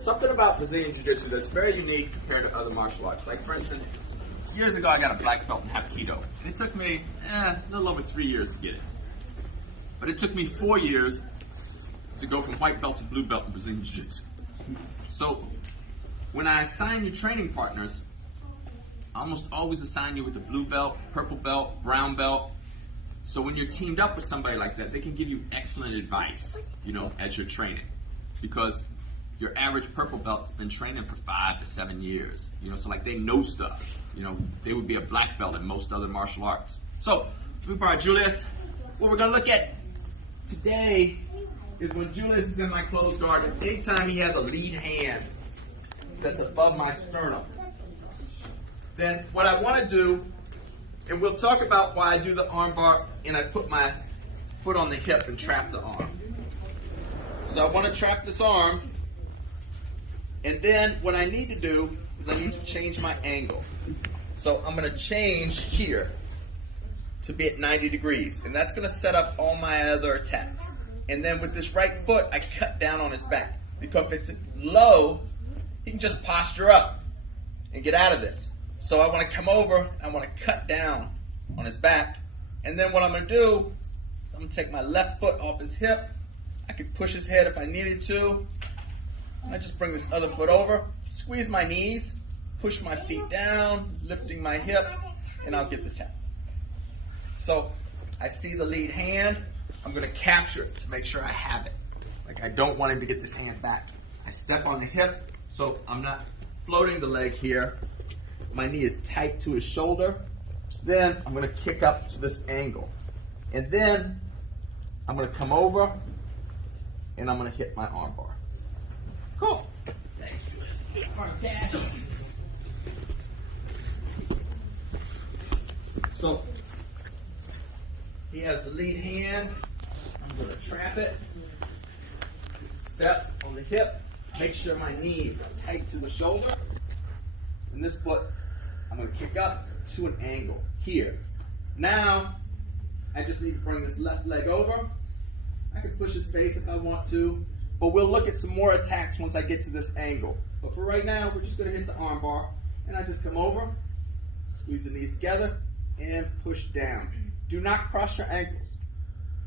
something about Brazilian Jiu Jitsu that's very unique compared to other martial arts. Like, for instance, years ago I got a black belt in Hapkido. And it took me a little over 3 years to get it. But it took me 4 years to go from white belt to blue belt in Brazilian Jiu Jitsu. So when I assign you training partners, I almost always assign you with a blue belt, purple belt, brown belt. So when you're teamed up with somebody like that, they can give you excellent advice, as you're training. Because your average purple belt's been training for 5 to 7 years. So like they know stuff. They would be a black belt in most other martial arts. So, Julius, what we're gonna look at today is when Julius is in my closed guard, and anytime he has a lead hand that's above my sternum, then what I want to do, and we'll talk about why I do the arm bar and I put my foot on the hip and trap the arm. So I want to trap this arm, and then what I need to do is I need to change my angle. So I'm going to change here to be at 90 degrees, and that's going to set up all my other attacks. And then with this right foot, I cut down on his back, because if it's low, he can just posture up and get out of this. So I want to come over, I want to cut down on his back, and then what I'm going to do is I'm going to take my left foot off his hip. I could push his head if I needed to. I just bring this other foot over, squeeze my knees, push my feet down, lifting my hip, and I'll get the tap. So I see the lead hand, I'm going to capture it to make sure I have it. Like, I don't want him to get this hand back. I step on the hip, so I'm not floating the leg here. My knee is tight to his shoulder. Then I'm going to kick up to this angle. And then I'm going to come over and I'm going to hit my arm bar. Cool. Thanks, Julius. Hard cash. So he has the lead hand. I'm going to trap it. Step on the hip. Make sure my knees are tight to the shoulder. And this foot, I'm going to kick up to an angle here. Now, I just need to bring this left leg over. I can push his face if I want to, but we'll look at some more attacks once I get to this angle. But for right now, we're just going to hit the arm bar, and I just come over, squeeze the knees together, and push down. Do not cross your ankles.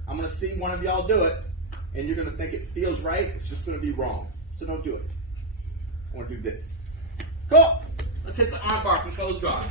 I'm going to see one of y'all do it, and you're going to think it feels right. It's just going to be wrong. So don't do it. I want to do this. Cool. Let's hit the arm bar from closed guard.